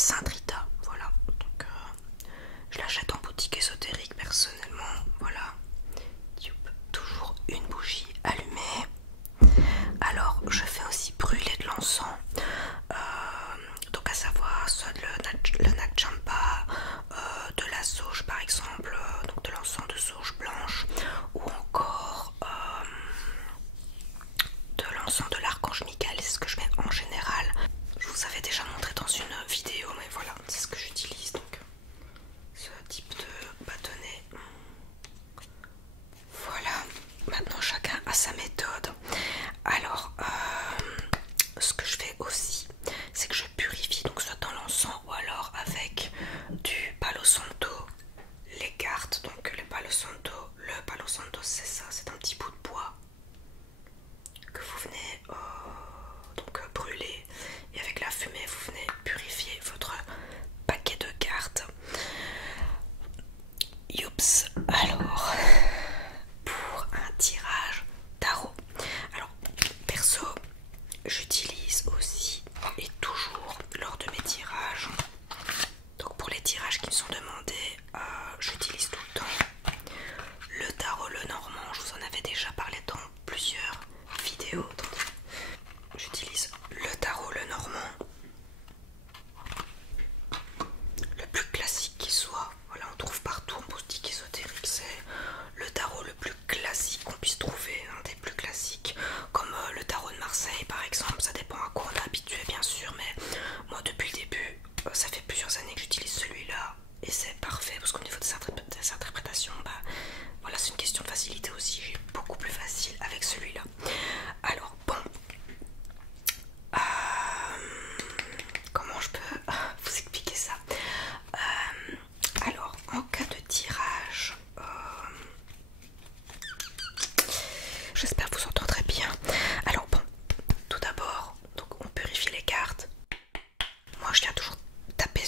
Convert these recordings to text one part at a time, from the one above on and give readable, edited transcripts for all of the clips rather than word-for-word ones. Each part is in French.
Saint-Rita, voilà. Donc je l'achète en boutique ésotérique personnellement, voilà. Toujours une bougie allumée. Alors je fais aussi brûler de l'encens, donc à savoir soit le nag champa, de la sauge par exemple, donc de l'encens de sauge blanche, ou encore de l'encens de l'archange Michael. C'est ce que je mets en général. Je vous avais déjà montré dans une vidéo, mais voilà, c'est ce que j'utilise, donc ce type de bâtonnet. Voilà, maintenant chacun a sa méthode. Alors ce que je fais aussi, c'est que je purifie, donc soit dans l'encens ou alors avec du palo santo, les cartes. Donc le palo santo c'est ça, c'est un petit bout de bois que vous venez brûler, et avec la fumée vous venez purifier votre paquet de cartes. Youps. Alors pour un tirage tarot, alors perso j'utilise aussi et toujours lors de mes tirages, donc pour les tirages qui me sont demandés, j'utilise tout le temps le tarot le normand. Je vous en avais déjà parlé dans plusieurs vidéos. J'utilise le tarot le normand, le plus classique qui soit. Voilà, on trouve partout en boutique ésotérique, c'est le tarot le plus classique qu'on puisse trouver, un des plus classiques, comme le tarot de Marseille par exemple. Ça dépend à quoi on est habitué bien sûr, mais moi depuis le début, ça fait plusieurs années que j'utilise celui-là et c'est parfait, parce qu'au niveau des interprétations, bah voilà, c'est une question de facilité aussi. J'ai beaucoup plus facile avec celui-là. Alors bon, comment je peux vous expliquer ça? Alors en cas de tirage, j'espère que vous entendrez bien. Alors bon, tout d'abord, donc on purifie les cartes. Moi je tiens toujours taper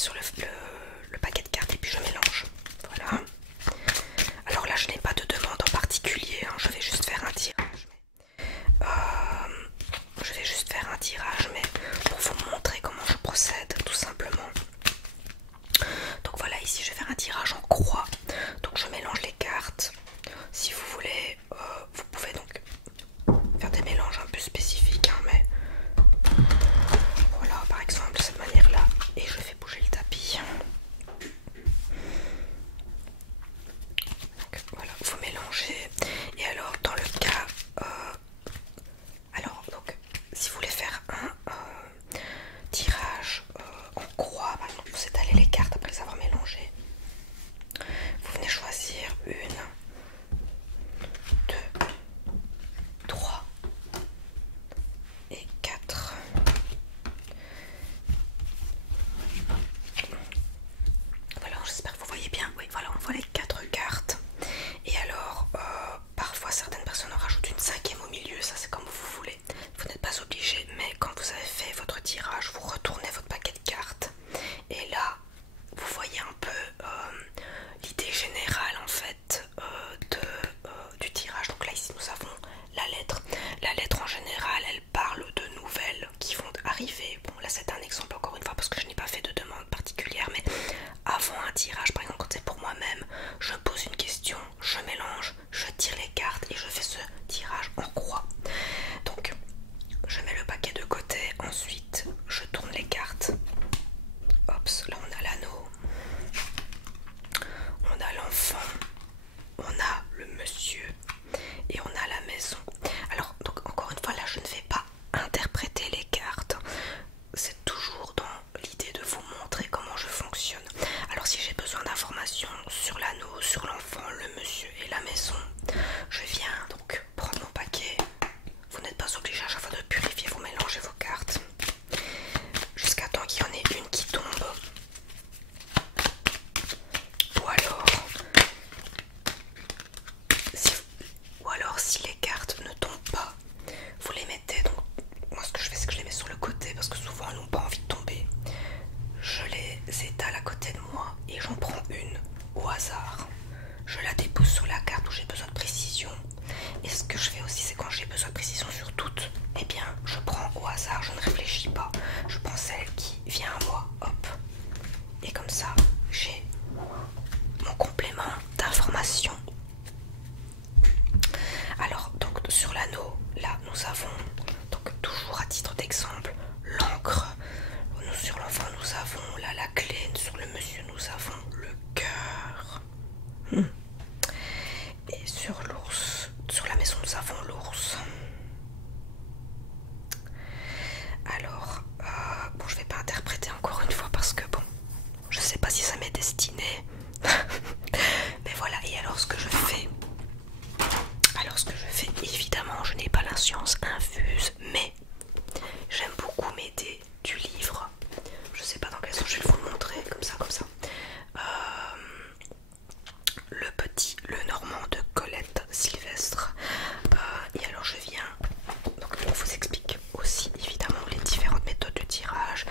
exemple l'encre. Sur l'enfant nous avons la clé, sur le monsieur nous avons le cœur. Et sur l'ours, sur la maison nous avons l'ours. Alors, bon, je vais pas interpréter encore une fois parce que bon, je sais pas si ça m'est destiné. Mais voilà, et alors ce que je fais, évidemment, je n'ai pas la science infuse, mais j'aime beaucoup m'aider du livre. Je sais pas dans quel sens je vais vous le montrer, comme ça. Le Normand de Colette Sylvestre. Et alors je viens, donc on vous explique aussi évidemment les différentes méthodes de tirage,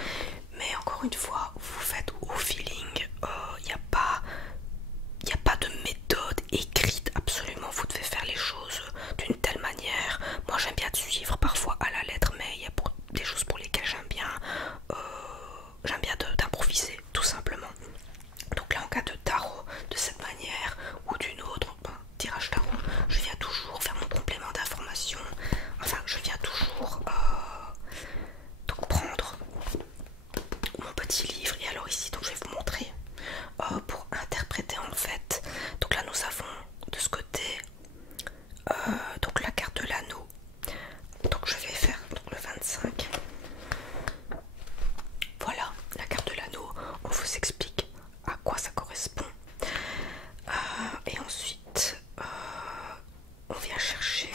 mais encore une fois, vous faites au feeling. Il n'y a pas de méthode écrite absolument, vous devez faire les choses d'une telle manière. Moi j'aime bien te suivre parfois à la lettre, mais il y a des choses pour lesquelles j'aime bien d'improviser tout simplement. Donc là en cas de tarot de cette manière ou d'une autre, tirage tarot, je viens toujours faire mon complément d'information, enfin je viens toujours donc prendre mon petit livre. Et alors ici donc je vais vous montrer pour interpréter en fait. Donc là nous avons de ce côté donc la carte de l'anneau. Donc je vais faire donc le 25. Voilà la carte de l'anneau, on vous explique à quoi ça correspond. Et ensuite on vient chercher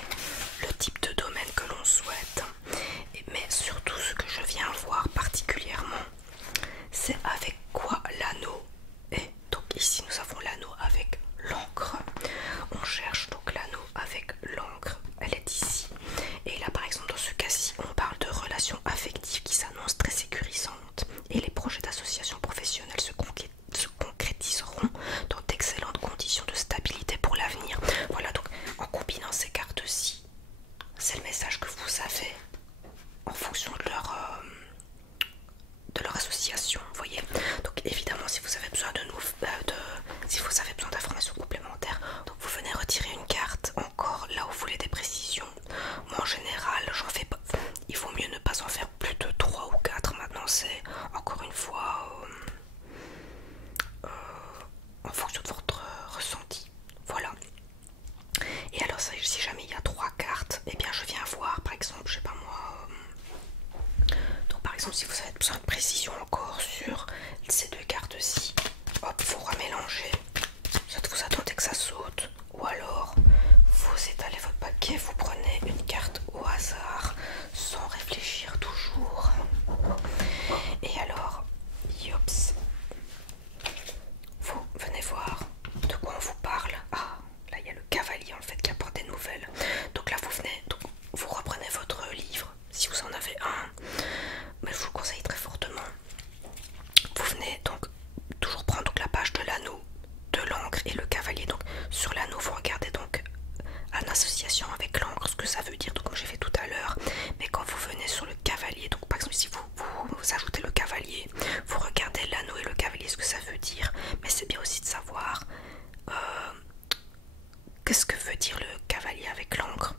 le type de domaine que l'on souhaite. Mais surtout ce que je viens voir particulièrement, c'est avec quoi l'anneau est. Donc ici nous avons l'anneau avec l'encre. On cherche donc l'anneau avec l'encre, elle est ici. Et là par exemple dans ce cas-ci on parle de relations affectives qui s'annoncent très sécurisantes et les projets d'association professionnelle se concrétiseront dans d'excellentes conditions de stabilité pour l'avenir. Voilà, donc en combinant ces cartes-ci, c'est le message que vous avez en fonction de leur association, vous voyez. Donc évidemment si vous avez besoin si vous avez besoin d'informations complémentaires, donc vous venez retirer une carte encore là où vous voulez des précisions. Moi en général j'en fais pas, il vaut mieux ne pas en faire plus de 3 ou 4. Maintenant c'est encore une fois en fonction de votre ressenti, voilà. Et alors si jamais il y a 3 cartes, et bien je viens voir par exemple, je sais pas moi, donc par exemple si vous avez besoin de précision encore sur ces 2 cartes-ci, hop, vous remélangez, vous attendez que ça saute, ou alors vous étalez votre paquet, vous prenez une carte au hasard sans réfléchir toujours. Et alors, yops, vous venez voir de quoi on vous parle. Ah, là il y a le cavalier en fait qui apporte des nouvelles. Donc là vous venez, donc vous reprenez votre livre si vous en avez un, mais je vous le conseille très fortement. Vous venez donc toujours prendre donc la page de l'anneau, de l'encre et le cavalier. Donc sur l'anneau vous regardez donc en association avec l'encre ce que ça veut dire, donc comme j'ai fait tout à l'heure. Mais quand vous venez sur le cavalier, donc par exemple si vous ajoutez le cavalier, vous regardez l'anneau et le cavalier, ce que ça veut dire. Mais c'est bien aussi de savoir qu'est-ce que veut dire le cavalier avec l'encre.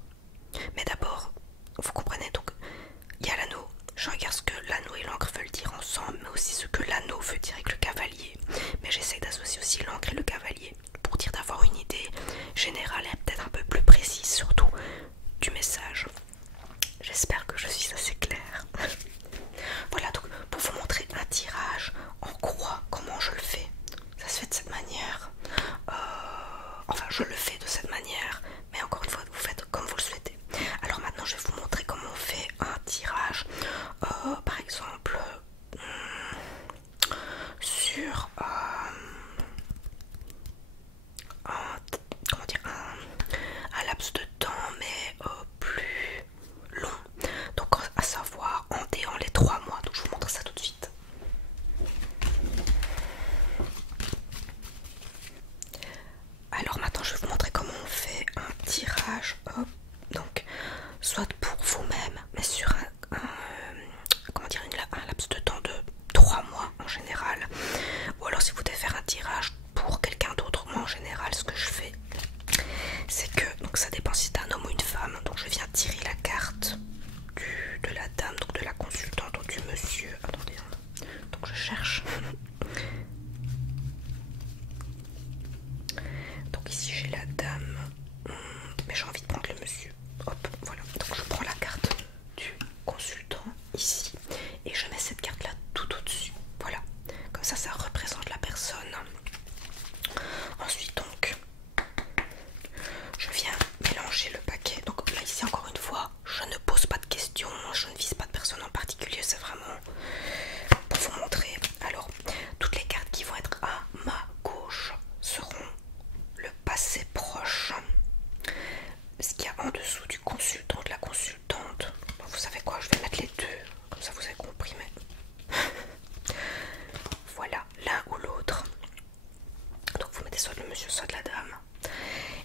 Mais d'abord vous comprenez, donc il y a l'anneau, je regarde ce que l'anneau et l'encre veulent dire ensemble, mais aussi ce que l'anneau veut dire avec le cavalier. Mais j'essaie d'associer aussi l'encre et le cavalier pour dire d'avoir une idée générale et peut-être un peu plus précise surtout du message. J'espère que je suis assez claire. Voilà, donc pour vous montrer un tirage en croix, comment je le fais. Ça se fait de cette manière. Enfin, je le fais de cette manière, mais encore une fois, vous faites comme vous le souhaitez. Alors maintenant, je vais vous montrer comment on fait un tirage. Par exemple, sur un laps de temps, mais plus long. Donc, à savoir en déant les 3 mois. Donc, je vous montre ça tout de suite. Alors maintenant je vais vous montrer comment on fait un tirage, hop. Donc soit pour vous-même mais sur comment dire, un consultant ici et je mets cette carte là tout au-dessus. Voilà, comme ça représente la personne. Ensuite donc je viens mélanger le paquet. Donc là ici encore une fois, je ne pose pas de questions, je ne vise pas de personne en particulier, c'est vraiment pour vous montrer. Alors toutes les cartes qui vont être à ma gauche seront le passé proche. Ce qu'il y a en dessous du consultant, de la consultante, vous savez quoi, je vais mettre les deux, comme ça vous avez compris, mais voilà, l'un ou l'autre. Donc vous mettez soit le monsieur, soit de la dame.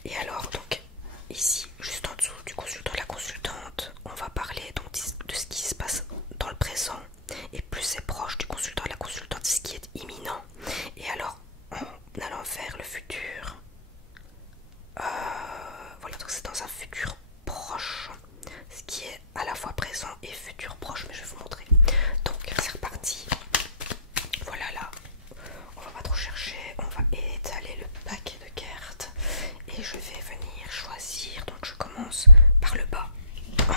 Et alors donc ici, juste en dessous du consultant, de la consultante, on va parler donc de ce qui se passe dans le présent. Et plus c'est proche du consultant, de la consultante, ce qui est imminent. Et alors en allant vers le futur, voilà, donc c'est dans un futur proche, ce qui est à la fois présent et futur proche, mais je vais vous montrer. Donc c'est reparti. Voilà, là on va pas trop chercher, on va étaler le paquet de cartes et je vais venir choisir. Donc je commence par le bas. 1,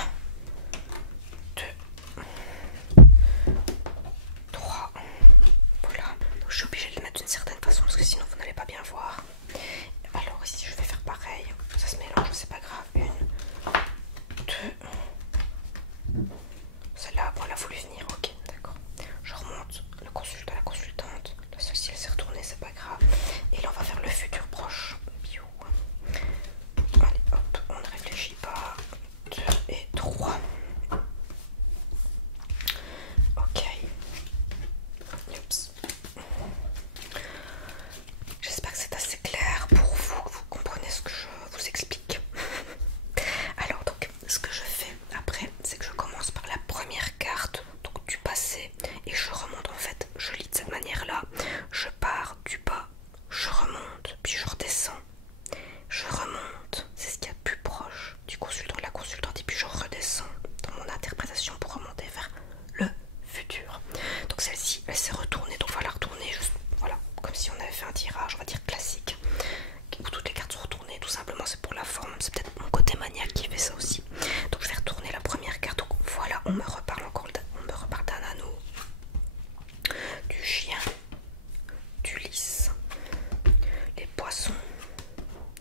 2, 3. Voilà, donc je suis obligée de le mettre d'une certaine façon parce que sinon vous n'allez pas bien voir. Alors ici je vais faire pareil, ça se mélange, c'est pas grave. 1, 2. Celle-là, on l'a voulu venir, ok, d'accord. Je remonte le consultant, la consultante. Là, celle-ci elle s'est retournée, c'est pas grave. Et là on va faire le futur proche. Allez hop, on ne réfléchit pas. 2 et 3. Ok. Oups. J'espère que c'est assez clair pour vous, que vous comprenez ce que je vous explique. Alors donc, ce que je fais après, c'est que je commence par la première carte, donc du passé, et je remonte en fait, je lis de cette manière-là, je pars du bas, je remonte, puis je redescends, je remonte, c'est ce qu'il y a de plus proche du consultant, de la consultante, et puis je redescends dans mon interprétation pour remonter vers le futur. Donc celle-ci, elle s'est retournée, donc on va la retourner juste, voilà, comme si on avait fait un tirage, on va dire classique, où toutes les cartes sont retournées, tout simplement, c'est pour la forme, c'est peut-être mon côté maniaque qui fait ça aussi. Donc je vais retourner la première carte, donc voilà, on me reparle encore, on me reparle d'un anneau, du chien, du lys, les poissons,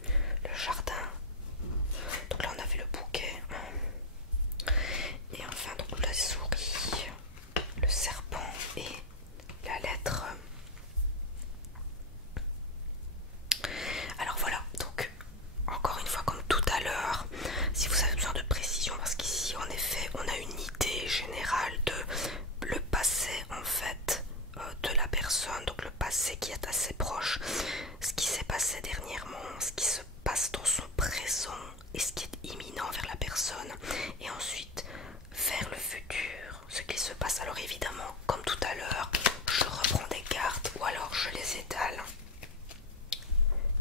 le jardin, donc là on a vu le bouquet, et enfin donc la souris, le serpent et la lettre. Alors voilà, donc encore une fois comme tout à l'heure, si vous avez besoin de précision, parce qu'ici en effet on a une idée générale de le passé en fait de la personne, donc le passé qui est assez proche, ce qui s'est passé dernièrement, ce qui se passe dans son présent et ce qui est imminent vers la personne, et ensuite vers le futur, ce qui se passe. Alors évidemment, comme tout à l'heure, je reprends des cartes ou alors je les étale.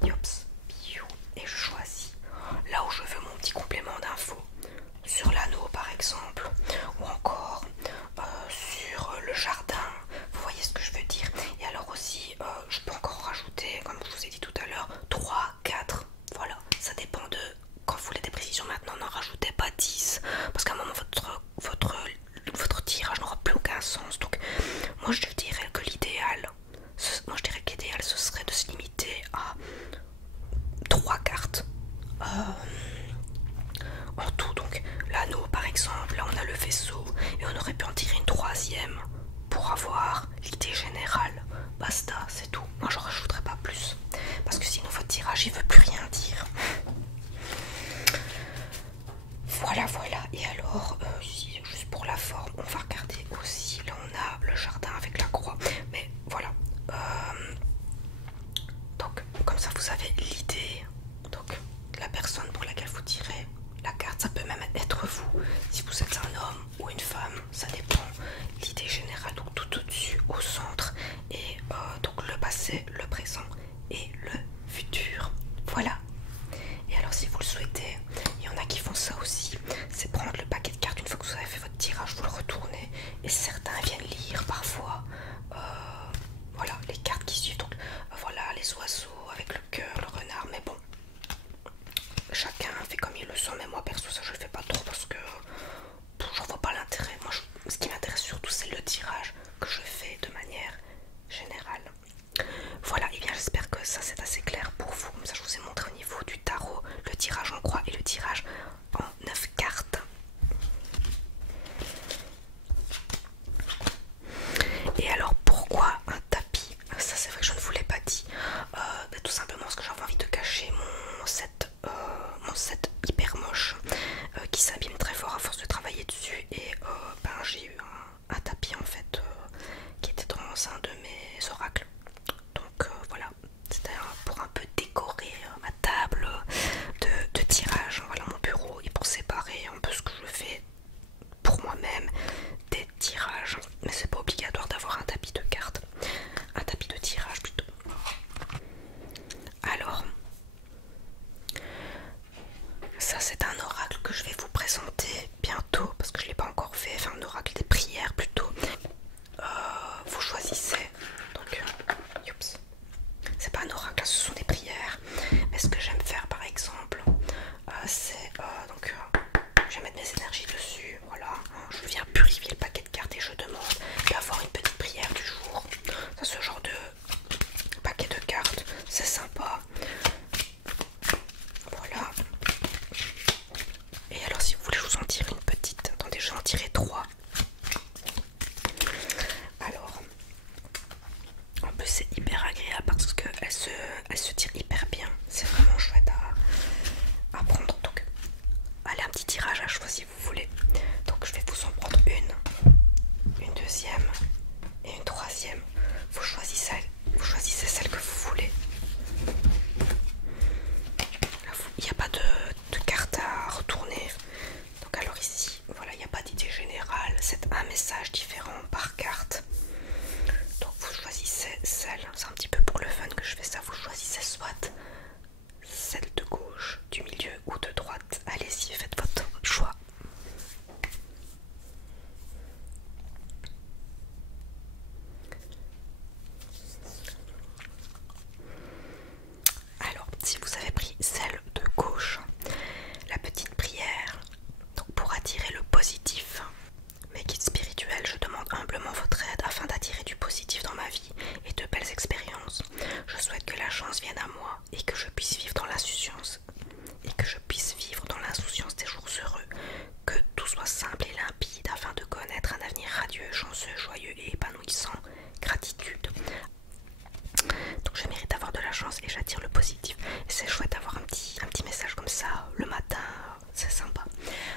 Yops. Et je choisis là où je veux mon petit complément d'infos, sur l'anneau par exemple, ou encore sur le jardin, vous voyez ce que je veux dire. Et alors aussi je peux encore rajouter, comme je vous ai dit tout à l'heure, 3, 4, voilà, ça dépend de, quand vous voulez des précisions maintenant, n'en rajoutez pas 10, parce qu'à un moment votre tirage n'aura plus aucun sens. Donc moi je dirais que l'idéal, ce serait de se limiter à 3 cartes en tout. Donc l'anneau par exemple, là on a le vaisseau et on aurait pu en tirer une troisième pour avoir l'idée générale. Basta, c'est tout. Moi je rajouterai pas plus parce que sinon votre tirage il veut plus rien dire. Voilà, voilà. Et alors ici, juste pour la forme, on va regarder aussi. Là on a le jardin avec la croix, mais voilà. Donc comme ça vous avez l'idée. Donc la personne pour laquelle vous tirez la carte, ça peut même être vous, si vous êtes un homme ou une femme, ça dépend. L'idée générale, donc tout au-dessus, au centre, et donc le passé, le présent et le futur. Voilà. Et alors si vous le souhaitez, il y en a qui font ça aussi, c'est prendre le paquet de cartes une fois que vous avez fait votre tirage, vous le retournez, et certains viennent lire parfois voilà les cartes qui suivent. Donc voilà les oiseaux avec le cœur, le renard, mais bon, chacun fait comme il le sent. Mais moi perso ça je le fais pas trop parce que j'en vois pas l'intérêt. Moi un tapis en fait qui était dans un de mes oracles. Donc voilà, c'était pour un peu décorer ma table de tirage, voilà mon bureau, et pour séparer un peu ce que je fais pour moi-même des tirages. Mais c'est pas obligatoire d'avoir un tapis de cartes, un tapis de tirage plutôt. Alors, ça c'est un oracle que je vais vous présenter bientôt parce que je l'ai pas encore fait, enfin un oracle des prières plutôt. Vous choisissez, donc youps. C'est pas un oracle, ce sont des prières. Mais ce que j'aime faire par exemple, c'est je vais mettre mes énergies dessus, voilà. Je viens purifier le paquet de cartes et je demande d'avoir une petite prière du jour. Ça, ce genre de paquet de cartes, c'est sympa. Voilà. Et alors si vous voulez je vous en tire une petite, attendez, je vais en tirer 3. Alors, en plus c'est hyper agréable parce qu'elle se tire hyper bien. C'est vraiment chouette à prendre. Donc, allez, un petit tirage à choix si vous voulez. Donc je vais vous en prendre une deuxième et une troisième. Vous choisissez celle que vous voulez. Il n'y a pas de carte à retourner. Donc alors ici, voilà, il n'y a pas d'idée générale. C'est un message différent par carte. Donc vous choisissez celle, c'est un petit peu pour le fun que je fais ça, vous choisissez soit celle de gauche, du milieu ou de droite. Allez-y, faites votre choix. Alors, si vous avez pris celle de gauche, la petite prière, donc pour attirer le positif. Mes guides spirituels, je demande humblement votre aide afin d'attirer du positif dans ma vie et de belles expériences. Je souhaite que la chance vienne à moi et que je puisse vivre dans l'insouciance. Des jours heureux, que tout soit simple et limpide afin de connaître un avenir radieux, chanceux, joyeux et épanouissant. Gratitude. Donc je mérite d'avoir de la chance et j'attire le positif. Et c'est chouette d'avoir un petit message comme ça le matin, c'est sympa.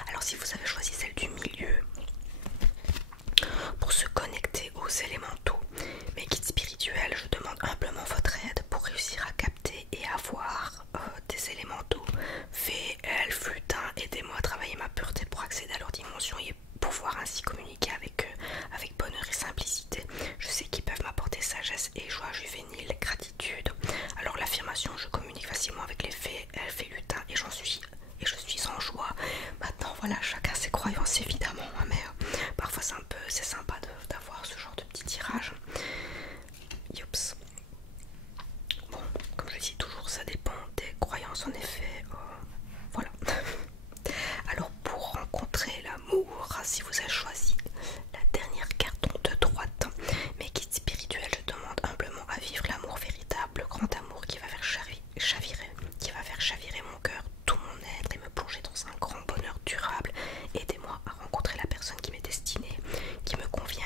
Alors si vous avez choisi celle du milieu, pour se connecter aux élémentaux, mes guides spirituels, je demande humblement votre aide pour réussir à capter et avoir des élémentaux. Fées, elfes, lutins, aidez-moi à travailler ma pureté pour accéder à leur dimension et pouvoir ainsi communiquer avec eux avec bonheur et simplicité. Je sais qu'ils peuvent m'apporter sagesse et joie juvénile, gratitude. Alors l'affirmation, je communique facilement avec les fées, elfes et lutins et je suis en joie. Maintenant voilà, chacun ses croyances évidemment, hein, mais parfois c'est sympa d'avoir ce genre de petit tirage. Youps. Bon, comme je dis toujours, ça dépend des croyances en effet. Voilà. Alors pour rencontrer l'amour, si vous avez choisi la dernière carte de droite, mes guides spirituels, je demande humblement à vivre l'amour véritable, le grand amour qui va faire chavirer mon cœur, tout mon être et me plonger dans un grand bonheur durable. Aidez-moi à rencontrer la personne qui m'est destinée, qui me convient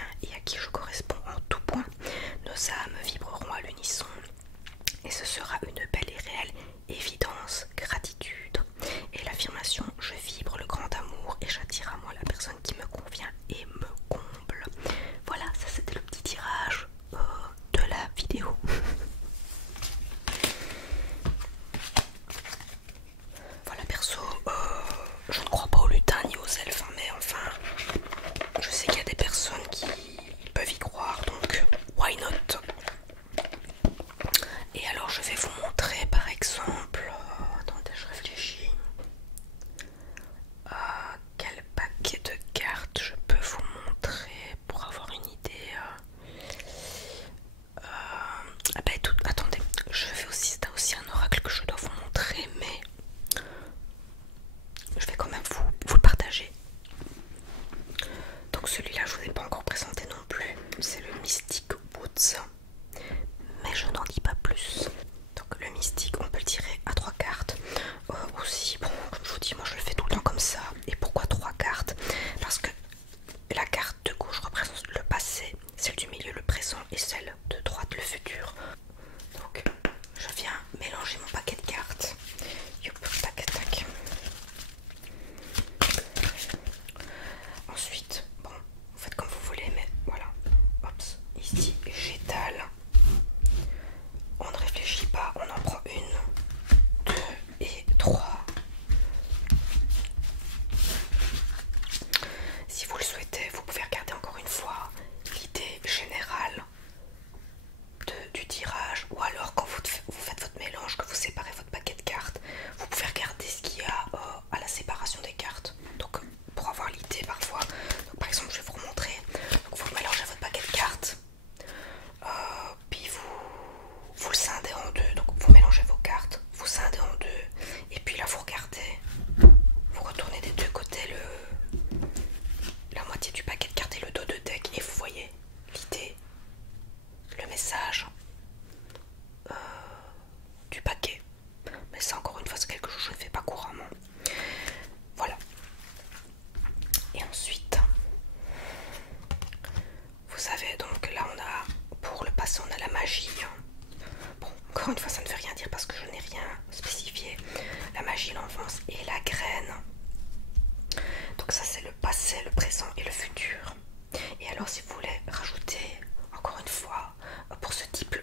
Alors si vous voulez rajouter, encore une fois, pour ce type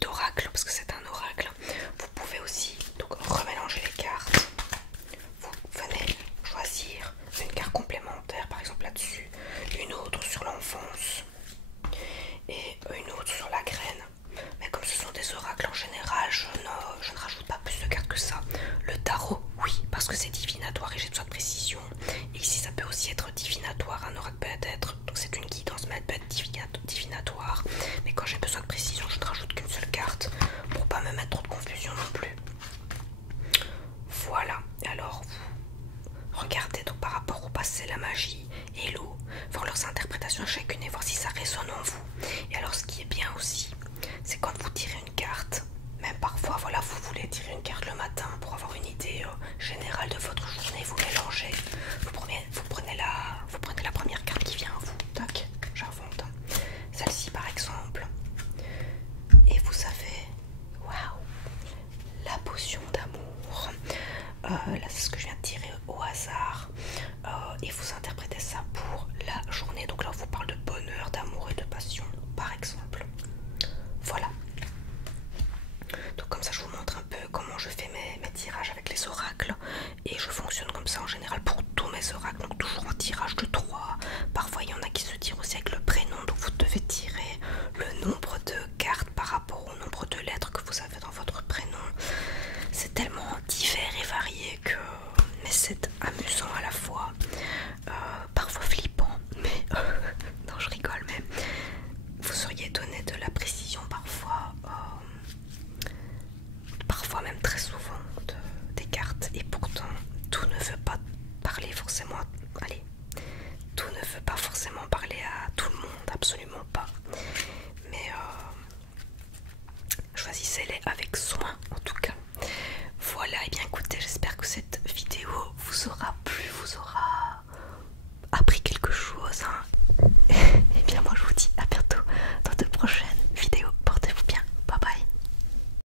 d'oracle, parce que c'est un oracle, vous pouvez aussi donc remélanger les cartes. Vous venez choisir une carte complémentaire, par exemple là-dessus, une autre sur l'enfance et une autre sur la graine. Mais comme ce sont des oracles en général, je ne rajoute pas plus de cartes que ça. Le tarot, oui, parce que c'est divinatoire et j'ai besoin de précision. Et ici, ça peut aussi être divinatoire. Un oracle peut être, donc c'est une guidance, mais elle peut être divinatoire. Mais quand j'ai besoin de précision, je ne rajoute qu'une seule carte pour pas me mettre trop de confusion non plus. Voilà. Alors, regardez donc par rapport au passé, la magie et l'eau, voir leurs interprétations chacune et voir si ça résonne en vous. Et alors, ce qui est bien aussi, c'est quand vous tirez une carte, même parfois, voilà, vous voulez tirer une carte le matin pour avoir une idée générale de votre journée, vous mélangez, vous prenez la première carte qui vient à vous, tac, j'invente, celle-ci par exemple, et vous avez, waouh, la potion d'amour, là c'est ce que je viens de tirer au hasard, et vous interprétez ça pour la journée, donc là on vous parle de bonheur, d'amour et de passion, par exemple, voilà. Donc comme ça je vous montre un peu comment je fais mes tirages avec les oracles et je fonctionne comme ça en général pour tous mes oracles, donc toujours en tirage de 3. Parfois il y en a qui se tirent aussi avec le prénom, donc vous devez tirer le nombre de cartes par rapport au nombre de lettres que vous avez dans votre prénom. C'est tellement divers et varié que... mais c'est amusant à la fois, parfois flippant, mais... non je rigole, mais vous seriez étonné de la précision parfois, parfois même très souvent des cartes, et pourtant tout ne veut pas parler forcément allez, tout ne veut pas forcément parler à tout le monde, absolument pas, mais choisissez-les avec